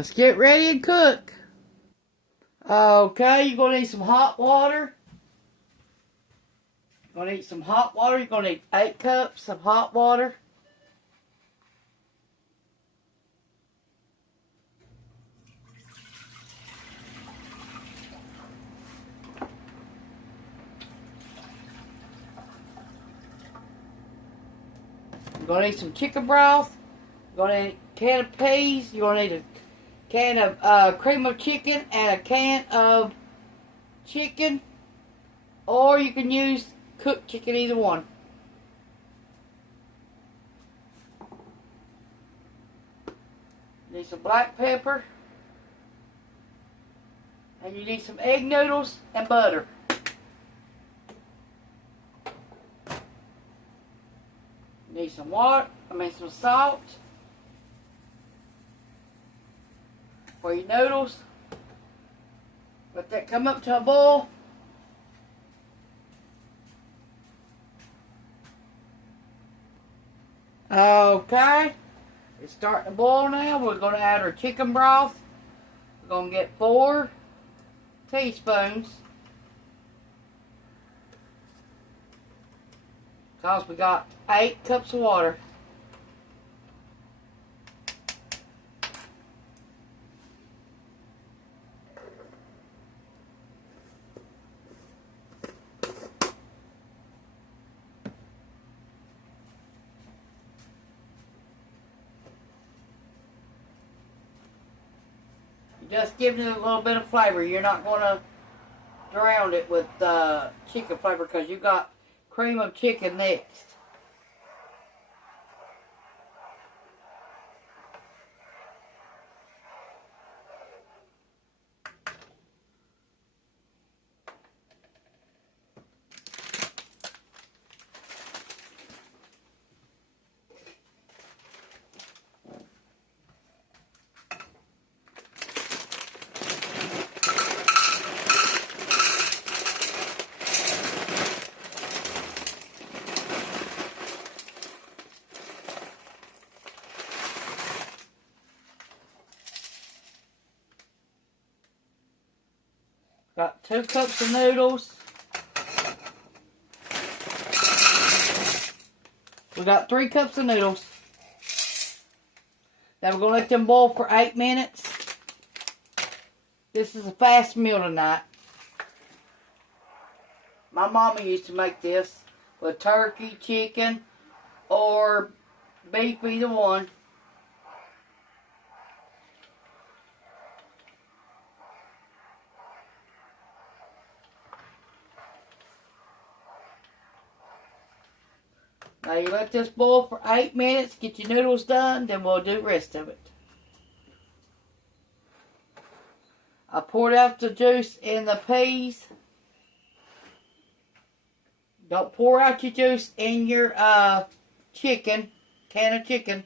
Let's get ready and cook. Okay, you're going to need some hot water. You're going to need some hot water. You're going to need 8 cups of hot water. You're going to need some chicken broth. You're going to need a can of peas. You're going to need a can of cream of chicken and a can of chicken. Or you can use cooked chicken, either one. You need some black pepper. And you need some egg noodles and butter. You need some water, some salt for your noodles. Let that come up to a boil. Okay, it's starting to boil now. We're going to add our chicken broth. We're going to get 4 teaspoons. Because we got 8 cups of water. Just giving it a little bit of flavor. You're not going to drown it with chicken flavor because you got cream of chicken next. Got 2 cups of noodles. We got 3 cups of noodles. Now we're going to let them boil for 8 minutes. This is a fast meal tonight. My mama used to make this with turkey, chicken, or beef, either one. Now you let this boil for 8 minutes, get your noodles done, then we'll do the rest of it. I poured out the juice in the peas. Don't pour out your juice in your chicken, can of chicken.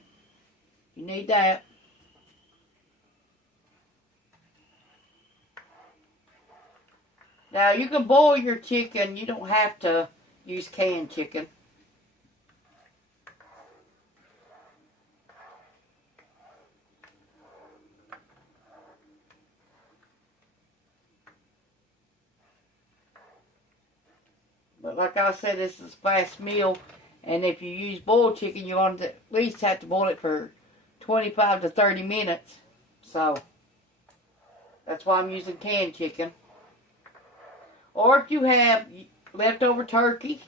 You need that. Now you can boil your chicken, you don't have to use canned chicken. But like I said, this is a fast meal. And if you use boiled chicken, you're going to at least have to boil it for 25 to 30 minutes. So, that's why I'm using canned chicken. Or if you have leftover turkey,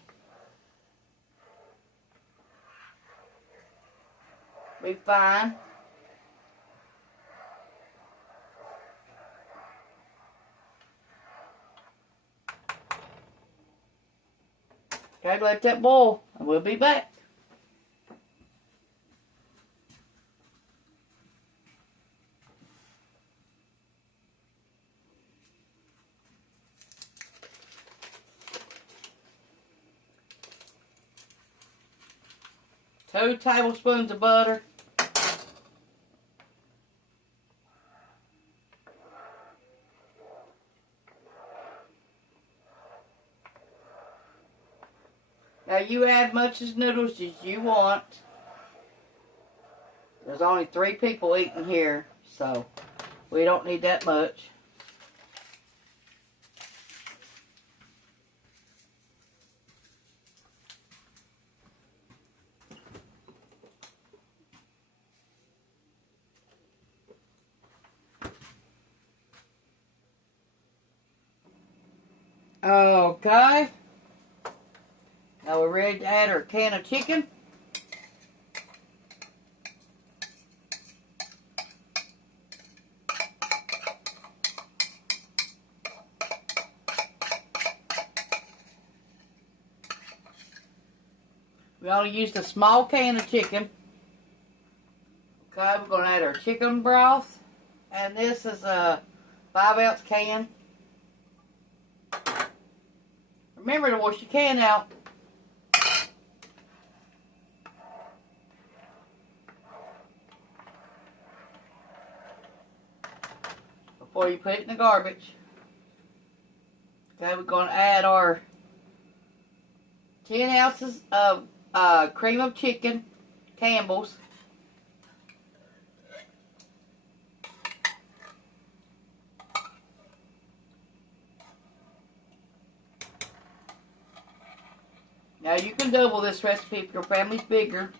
be fine. Okay, let that boil, and we'll be back. Two tablespoons of butter. Now you add much as noodles as you want. There's only 3 people eating here, so We don't need that much. Okay. Now we're ready to add our can of chicken. We only used a small can of chicken. Okay, we're going to add our chicken broth. And this is a 5-ounce can. Remember to wash your can out. Before you put it in the garbage. Okay, we're going to add our 10 ounces of cream of chicken, Campbell's. Now you can double this recipe if your family's bigger.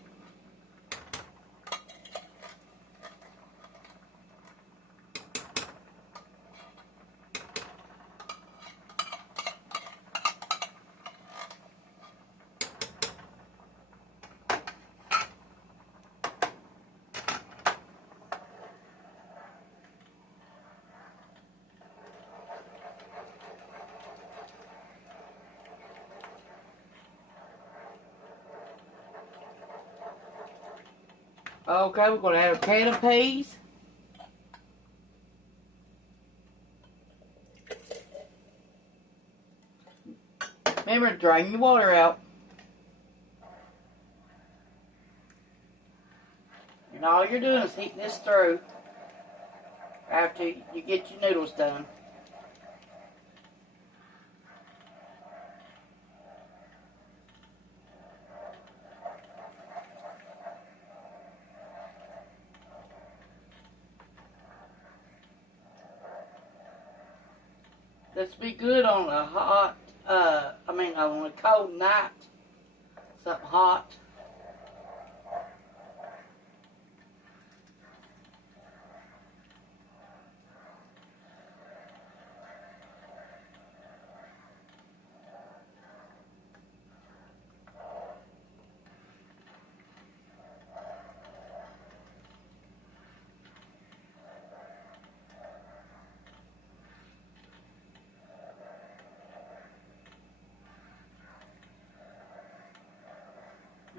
Okay, we're going to add a can of peas. Remember to drain your water out. And all you're doing is heating this through after you get your noodles done. This be good on a hot, on a cold night. Something hot.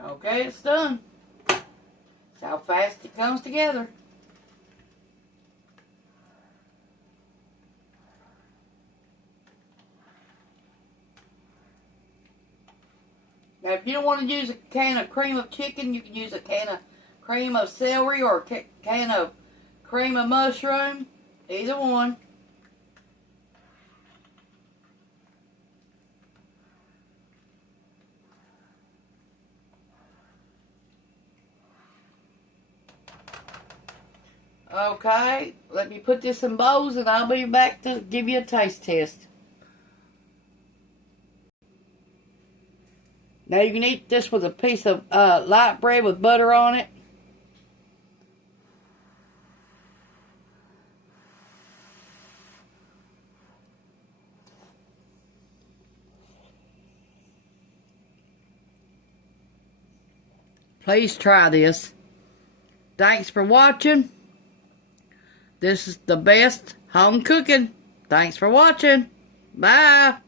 Okay, it's done. That's how fast it comes together. Now, if you don't want to use a can of cream of chicken, you can use a can of cream of celery or a can of cream of mushroom. Either one. Okay, let me put this in bowls and I'll be back to give you a taste test. Now you can eat this with a piece of light bread with butter on it. Please try this. Thanks for watching. This is the best home cooking. Thanks for watching. Bye.